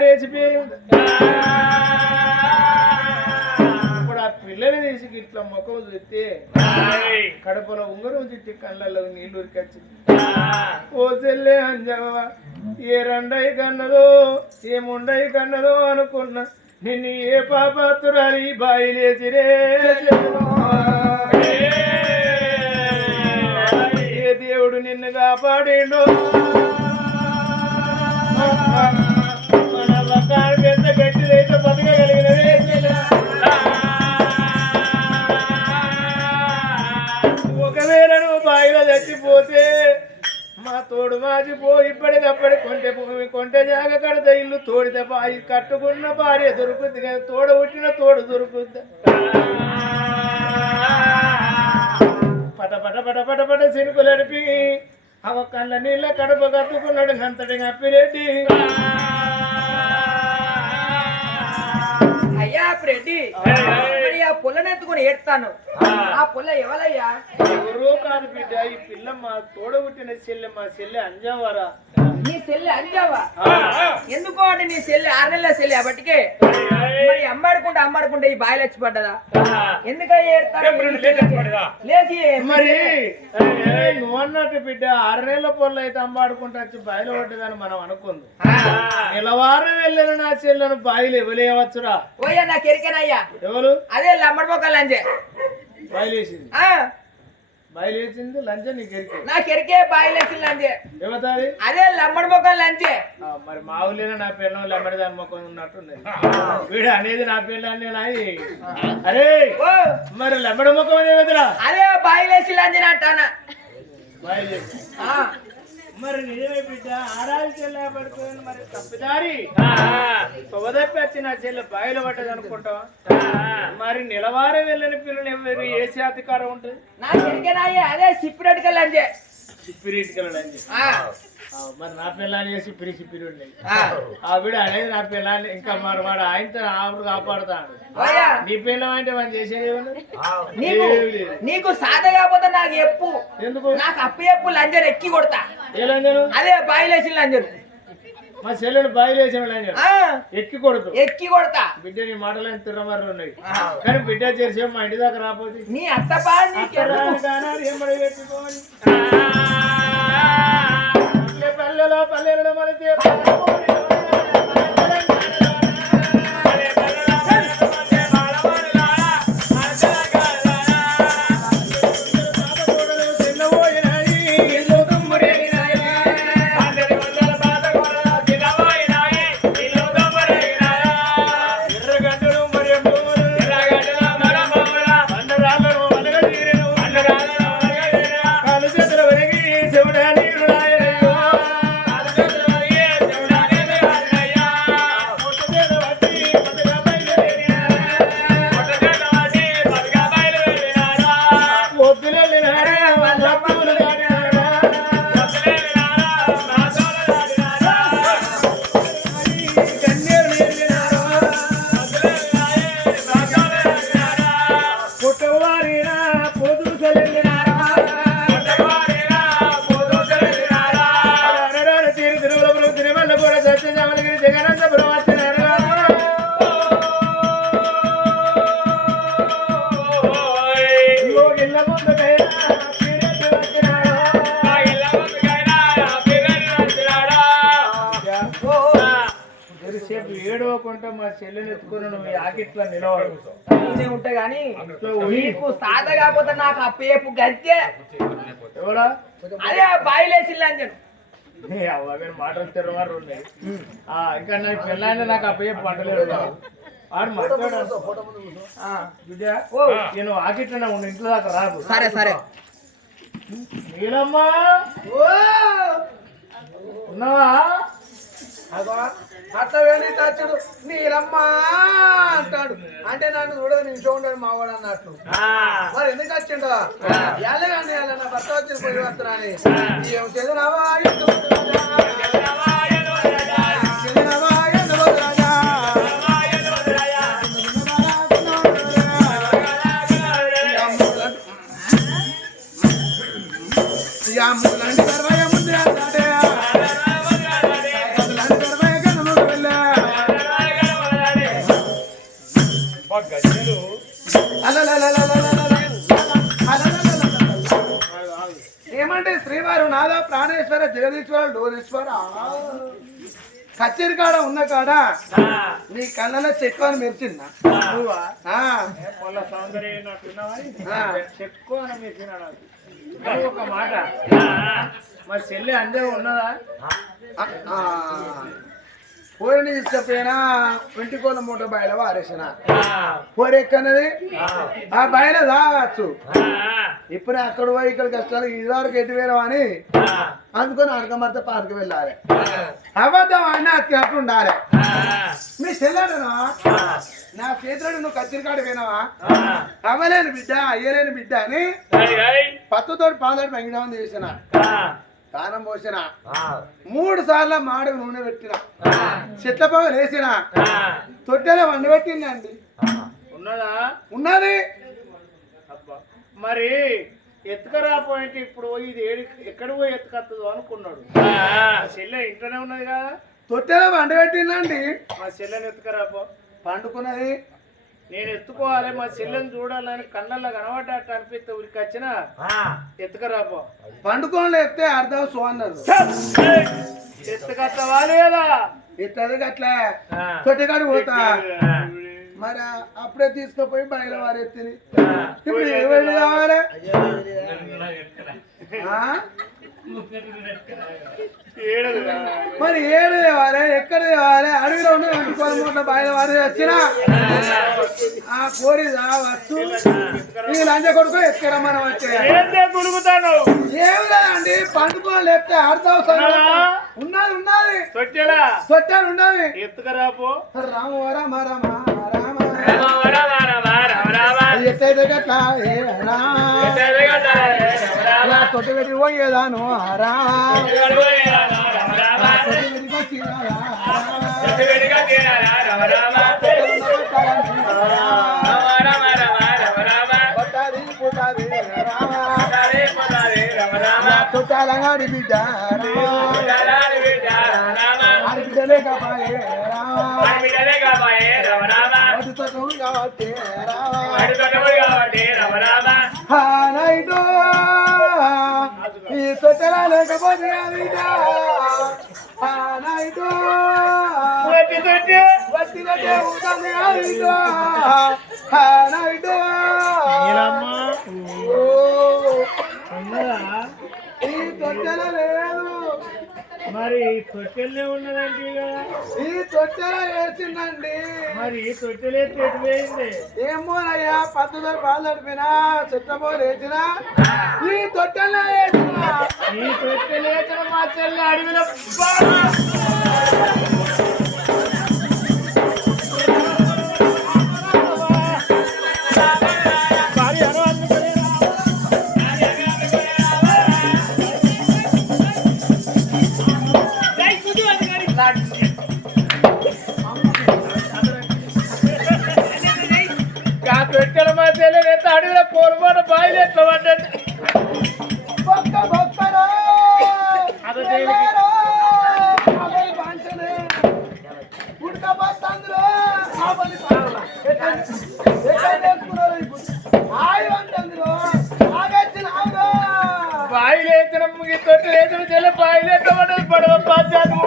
పారేసిపోయి ఇప్పుడు ఆ పిల్లని తీసి ఇట్లా ముఖం చూస్తే కడపలో ఉంగరం చుట్టి కళ్ళల్లో నీళ్ళు ఉరికొచ్చింది. ఓ చెల్లె అంజవ్వ ఏ రండై కన్నదో ఏ ముండై కన్నదో అనుకున్నా నిన్ను ఏ పాపాతురాలి బాయిలేసిరే ఏ దేవుడు నిన్ను కాపాడిండు? కడితే ఇల్లు తోడితే బాయి కట్టుకున్న భార్య దొరుకుద్ది కానీ తోడ పుట్టిన తోడు దొరుకుద్ది పట పట పట పట పట సినుకులు అడిపి అవ కళ్ళ నీళ్ళ కడుపు కట్టుకున్నాడు అంతటి అప్పిరెడ్డి. అయ్యా రెడ్డి మరి ఆ పుల్లని ఎత్తుకొని ఏడుతాను. ఆ పుల్ల ఎవరయ్యా ఎవరో కాదు బిడ్డ ఈ పిల్ల మా తోడ పుట్టిన చెల్లె మా చెల్లె అంజావరా. నీ సెల్లి అంజావా ఎందుకో అంటే నీ సెల్లి ఆరు నెలల సెల్లి కాబట్టికే మరి అమ్మాడుకుంటే అమ్మాడుకుంటే ఈ బాయిలు వచ్చి పడ్డదా? ఎందుకయ్యా లేచి మరి నువ్వు అన్నట్టు బిడ్డ ఆరు నెలల పొల్లు అయితే అమ్మాడుకుంటా వచ్చి బాయిలో పడ్డదని మనం అనుకుంది. నెలవారం వెళ్ళిన నా చెల్లెను బాయిలు ఇవ్వలేవచ్చురా ఓయ్యా నాకు ఎరికేనయ్యా ఎవరు? అదే లమ్మడిపోక లంజే బాయిలేసింది. ఆ, బాయిలేసింది లంచ నీకు ఎరికే. నాకు ఎరికే బాయిలేసి లంజే ఏమవుతుంది? అదే లమ్మడిపోక లంజే మరి మా ఊళ్ళో నా పిల్లలు లెమ్మడి దాని మొక్కలు ఉన్నట్టుంది వీడు అనేది నా పిల్లని నాయి అరే ఓ. మరి లెమ్మడి మొక్కం అనేది అదే బాయిలేసి లంజే అంటానా? బాయిలేసి. ఆ, మరి నిజమే బిడ్డ. ఆరాలు చెల్లె పడుతుంది మరి తప్పుదారి. తొగదప్పి వచ్చి నా చెల్లె బాయిలో పడ్డది అనుకుంటాం మరి నిలవారం వెళ్ళని పిల్లలు ఎవరు? ఏ అధికారం ఉంటుంది? నాకు ఎరికేనాయ్యా అదే వెళ్ళడానికి ఆ, మరి నా పిల్లని చేసి పిరి సిప్పిరి. ఆవిడ అనేది నా పిల్లాన్ని ఇంకా మరి వాడు ఆయనతో ఆవిడ కాపాడుతాడు. నీ పిల్లం అంటే మనం చేసేది? నీకు సాధ కాకపోతే నాకు చెప్పు ఎందుకు? నాకు అప్పు చెప్పు లంజర్ ఎక్కి కొడతా. అదే బాయిలేసి లంజర్ మా చెల్లెలు బాయిలేసిన ఎక్కి కొడుతు. ఎక్కి కొడతా. బిడ్డ నీ మాటలు తిరమర్రు ఉన్నాయి. కానీ బిడ్డ చేసే మా ఇంటి దాకా రాపోతే నీ అత్త నీకెందుకు? పల్లెలో పల్లెలలో ఎంతసేపు ఏడవకుండా మా చెల్లెని ఎత్తుకుని నువ్వు ఆకిట్లా నిలవడు ఉంటా గాని ఇంట్లో ఉయ్యి. నీకు సాధ కాకపోతే నాకు అప్పు చెప్పు గంతే ఎవరా? అదే బాయిలేసి లంజర్ ఏ అవ్వగాని మాటలు తెరవారు ఉన్నాయి. ఆ, ఇంకా నా పిల్లాన్ని నాకు అప్పయ్యే పంటలేదు వాడు ఆ, ఓ. నేను ఆకిట్లనే ఉండు ఇంట్లో దాకా రాదు సరే సరే. నీలమ్మా! ఉన్నావా? అగో అట్లా వెళ్ళి తచ్చుడు నీరమ్మా అంటాడు. అంటే నన్ను చూడదు నిమిషం ఉండడు మావాడు అన్నట్లు మరి ఎందుకు వచ్చిండో? ఎల్లగాని ఎల్ల నా భర్త వచ్చిన పోయి వస్తున్నాని ఏం ఎందుకు జగదీశ్వర డోరేశ్వర. కచేరి కాడ ఉన్న కాడ నీ కళ్ళలో చెక్కు అని మెరిచిందా. చెక్కు అని మెచ్చిన నాకు ఒక మాట. మా చెల్లి అందే ఉన్నదా. పోయిన తీసుకపోయినా వెంటికోల మూట బయల వారేసిన. పోరెక్కన్నది ఆ. బయల రావచ్చు ఇప్పుడు అక్కడ పోయి ఇక్కడ కష్టాలు ఇదివరకు ఎటు వేరవా అని అందుకొని అనకమర్త పార్కు వెళ్ళాలి. అబద్ధం అయినా అత్యాపు ఉండాలి. మీ చెల్లెడనా నా చేతులు నువ్వు కచ్చిరికాడు వినవా అవ్వలేని బిడ్డ అయ్యలేని బిడ్డ అని పత్తుతోటి పాదాడు మెంగడం చేసిన. దానం పోసిన. మూడు సార్లు మాడు నూనె పెట్టిన. చెట్ల పొగ వేసిన. తొట్టెలో వండి పెట్టిందండి. ఉన్నదా? ఉన్నది. మరి ఎత్తుకరాపోయింటే ఇప్పుడు ఇది ఏడి ఎక్కడ పోయి ఎత్తుకత్తదో అనుకున్నాడు. చెల్లె ఇంట్లోనే ఉన్నది కదా. తొట్టెలో వండి పెట్టిందండి. మా చెల్లెని ఎత్తుకరాపో పండుకున్నది. నేను ఎత్తుకోవాలి మా చెల్లెని చూడాలని కళ్ళల్లో కనబడ్డట్టు అనిపిస్తే ఊరికి వచ్చిన ఎత్తుకరాపో పండుకొని లేపితే అర్థం సో అన్నారు. ఎత్తుకత్తవా లేదా? ఇట్లది అట్లా తొట్టెకాడు పోతా. మరి అప్పుడే తీసుకుపోయి బయట వారు ఎత్తిని ఇప్పుడు ఏ వెళ్ళి కావాలి. మరి ఏడు తేవాలి ఎక్కడ తేవాలి అడవిలో ఉన్న వండుకోవాలి మూట బయట వారి వచ్చిన. ఆ కోడి రావచ్చు ఈ లంచ కొడుకు ఎక్కడ మనం వచ్చే ఏందే గుడుగుతాను? ఏమి లేదండి పండుకొని లేపితే అర్థం ఉన్నది ఉన్నది. తొట్టాలు ఉన్నది ఎత్తుకరాపో రామ రామ రామ. రామ రామ తొట్టి పెట్టి పోయేదాను రామ తొట్టి పెట్టి వచ్చినారా రామ తొట్టాలంగాడి బిడ్డ ఆడి రామ తొట్టము కాబట్టి ఈ తొట్టెల లేకపోతే ఈ తొట్టెల లేదు. మరి తొట్టెలనే ఉన్నదంటే కదా. ఈ తొట్టెల వేసిందండి మరి ఈ తొట్టెలే తెచ్చిపోయింది ఏమోనయ్యా పద్ధతులు బాధ నడిపినా చెత్తపో లేచినా ఈ తొట్టెల వేసినా ఈ తొట్టెలే మా చెల్లి అడవిలో చేసుకున్నారు ఇప్పుడు? ఆయువు అంటుందిరో, ఆగొచ్చినావురో. బాయిలు ఈ తొట్టెలు వేసిన చెల్లి బాయిలు ఎట్లా పడ్డది పడవ పాశ్చాత్యం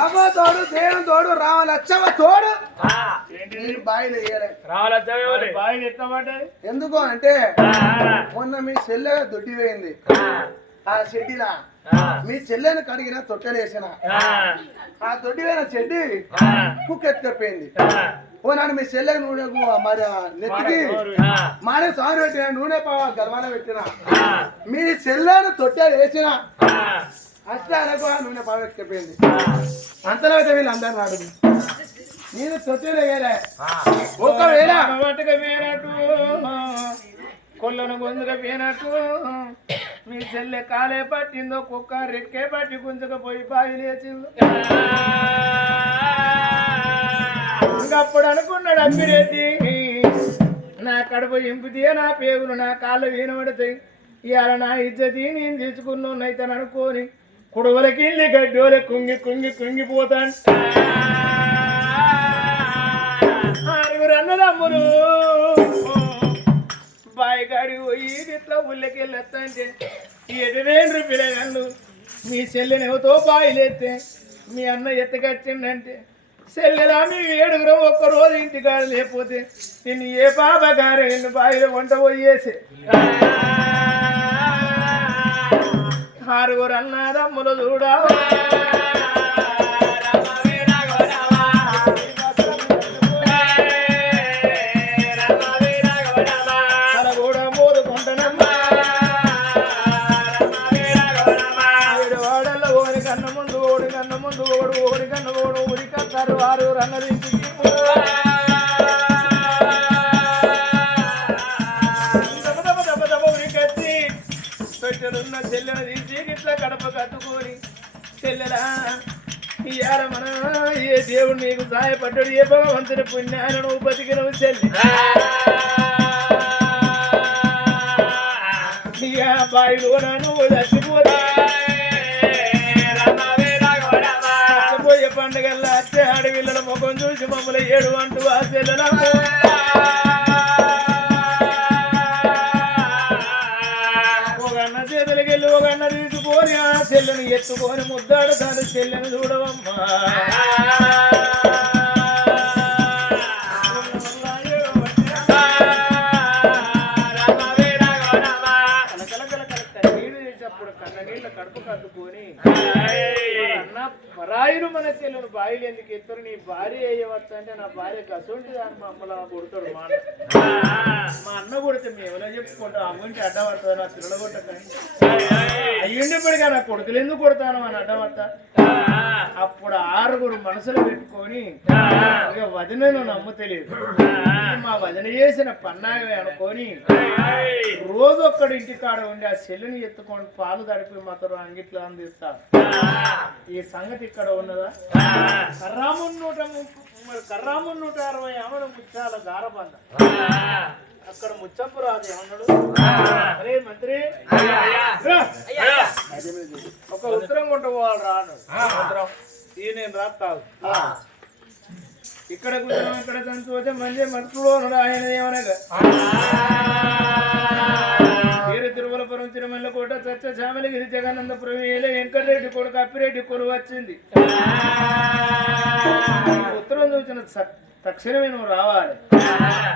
అమ్మ తోడు దేవుని తోడు రామ లచ్చమ్మ తోడు ఎందుకు అంటే మొన్న మీ చెల్లె దొడ్డి వేయింది. ఆ చెడ్డిలా మీ చెల్లెని కడిగిన తొట్టెలేసిన ఆ. దొడ్డి వేసిన చెడ్డి కుక్క ఎత్తుకపోయింది ఓ నాడు మీ చెల్లెకి నూనె మరి నెత్తికి మానే సారు పెట్టిన నూనె పావ గర్వాన పెట్టిన. మీ చెల్లెను తొట్టెలు వేసిన. అట్లా అనకు ఆ నూనె బాగా ఎక్కిపోయింది. అంతలో అయితే వీళ్ళు అందరు నాడు నేను తొట్టిలే ఒకవేళ పట్టుక పోయినట్టు కొల్లను గొంతుక పోయినట్టు మీ చెల్లె కాలే పట్టిందో కుక్క రెక్కే పట్టి గుంజకపోయి బావి లేచిందో. ఇంకప్పుడు అనుకున్నాడు అమ్మిరెడ్డి నా కడుపు ఇంపుతీయ నా పేగులు నా కాళ్ళు వీనబడతాయి. ఇవాళ నా ఇజ్జతి నేను తీసుకున్నైతే అనుకోని కుడవలకి ఇల్లి గడ్డోలే కుంగి కుంగి కుంగిపోతాను ఆరుగురు అన్నదమ్ములు. బాయిగాడి పోయి ఇట్లా ఊళ్ళకెళ్ళొస్తంటే ఎటువేండ్రు పిల్లగాళ్ళు మీ చెల్లెని ఎవతో బాయిలేస్తే మీ అన్న ఎత్తుకొచ్చిండంటే చెల్లెలా మీ ఏడుగురం ఒక్క రోజు ఇంటికాడ లేకపోతే నిన్ను ఏ పాప గారు నిన్ను బాయిలో వంట పోయేసి? ఆరుగురు అన్నదమ్ములు చూడా కన్న ముందు ఓడు ఓడి కన్న ఓడు ఊరి కత్తారు వారు రన్నది పెట్టనున్న చెల్లెను తీసి ఇట్లా కడప కట్టుకొని చెల్లెలా ఇయాల ఏ దేవుడు నీకు సహాయపడ్డాడు ఏ భగవంతుని పుణ్యాన్ని నువ్వు బతికినవు చెల్లి. బాయిలో నువ్వు చచ్చిపోతా చూసి ఏడు అంటూ ఆ చెల్లెలకు ఒక చేతులకి వెళ్ళి ఒక తీసుకొని ఆ చెల్లెను ఎత్తుకొని ముద్దాడుతాడు చెల్లెను చూడవమ్మా. పరాయిలు మన చెల్లెలు బాయిలు ఎందుకు ఎత్తురు? నీ భార్య వేయవచ్చు అంటే నా భార్య కసుంటి దాన్ని మా అమ్మలా కొడుతాడు మా అన్న. మా అన్న కొడితే మేము ఎవరో చెప్పుకుంటాం? అమ్మంటి అడ్డపడుతుంది నా పిల్లలు కొట్టకండి అయ్యుండిప్పటిగా నా కొడుకులు ఎందుకు కొడతాను అని అడ్డపడతా అప్పుడు ఆరుగురు మనసులు పెట్టుకొని ఇక వదినను నమ్ము తెలియదు మా వదిన చేసిన పన్నాగమే అనుకొని రోజు ఒక్కడి ఇంటి కాడ ఉండి ఆ చెల్లిని ఎత్తుకొని పాలు తడిపి మాత్రం అంగిట్లో అందిస్తాను ఈ సంగతి ఇక్కడ ఉన్నదా? కర్రామున్ నూట ముప్ప- మరి కర్రామున్ నూట అరవై ఆమెను ముచ్చాల గారబంద. అక్కడ ముచ్చంపు రాజు ఏమన్నాడు? అరే మంత్రి. ఒక ఉత్తరం కొంట పోవాలి రాను ఉత్తరం. ఈ నేను రాస్తావు. ఇక్కడ కూర్చొని ఇక్కడ సంతోషం మంచి ఉన్నాడు ఆయన ఏమనగా? కోట సత్య శ్యామలగిరి జగనందపురం ఏలే వెంకటరెడ్డి కొడుకు అప్పిరెడ్డి కొను వచ్చింది. ఉత్తరం చూసిన తక్షణమే నువ్వు రావాలి.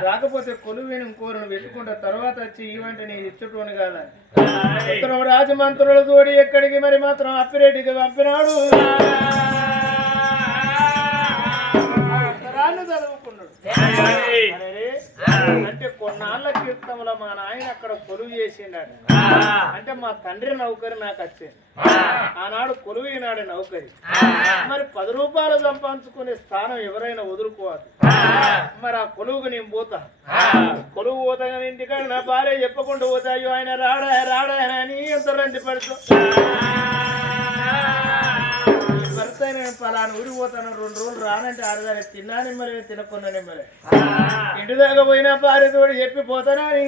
రాకపోతే కొలువు ఇంకోరును పెట్టుకుంటా తర్వాత వచ్చి ఈవెంట్ నేను నీ కాదని. ఉత్తరం రాజమంత్రుల తోడి ఎక్కడికి మరి మాత్రం అప్పిరెడ్డికి పంపినాడు. చదువుకున్నాడు. అంటే కొన్నాళ్ళ క్రితంలో మా నాయన అక్కడ కొలువు చేసిండాడు. అంటే మా తండ్రి నౌకరి నాకు వచ్చింది ఆనాడు కొలువు ఈనాడు నౌకరి. మరి పది రూపాయలు సంపాదించుకునే స్థానం ఎవరైనా వదులుకోవాలి. మరి ఆ కొలువుకు నేను పోతా. కొలువు పోతా కానీ ఇంటికాడ నా భార్య చెప్పకుండా పోతాయో ఆయన రాడా రాడా అని ఎంత రండి పడుతూ. భర్త నేను పలానా ఊరి పోతాను రెండు రోజులు రానంటే ఆడదాన్ని తిన్నా మరి తినకున్నాను మరి. ఇంటి దాకా పోయినా భార్య తోడు చెప్పి పోతానా అని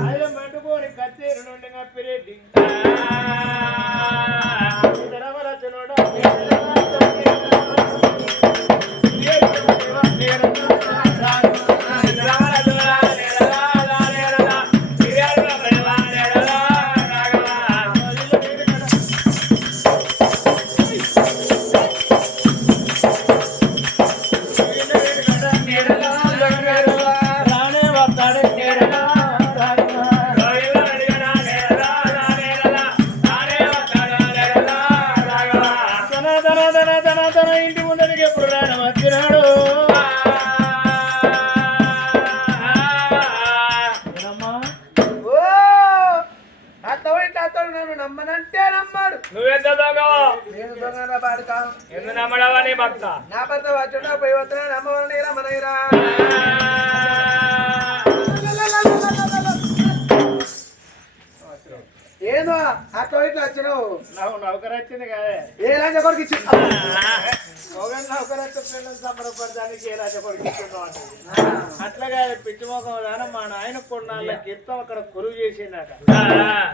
ఆయన పట్టుకొని కచ్చేరు నుండి కప్పిరెడ్డి ఏదో అట్లా ఇట్లా వచ్చినావు. నాకు నౌకరు వచ్చింది కాదే. ఏ లంచ కొడుకు ఇచ్చి ఒకరి నౌకరు వచ్చే పిల్లలు సంబరపడడానికి ఏ రాజ కొడుకు ఇచ్చిందో. అట్లాగా పిచ్చి మొఖం దాన మా నాయన కొన్నాళ్ళ గిత్తం అక్కడ కొరువు చేసిండట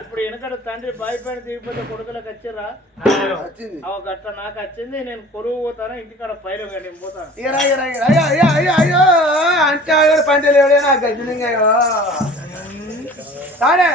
ఇప్పుడు వెనకడ తండ్రి భయపడి దిగిపోతే కొడుకులకు అవ గట్ట నాకు వచ్చింది నేను కొరువు పోతాను ఇంటికాడ పైరు నేను పోతాను. అయ్యో అయ్యో అయ్యో అయ్యో అంటే పంటలు ఎవడే నా గజ్జలింగయ్యో సరే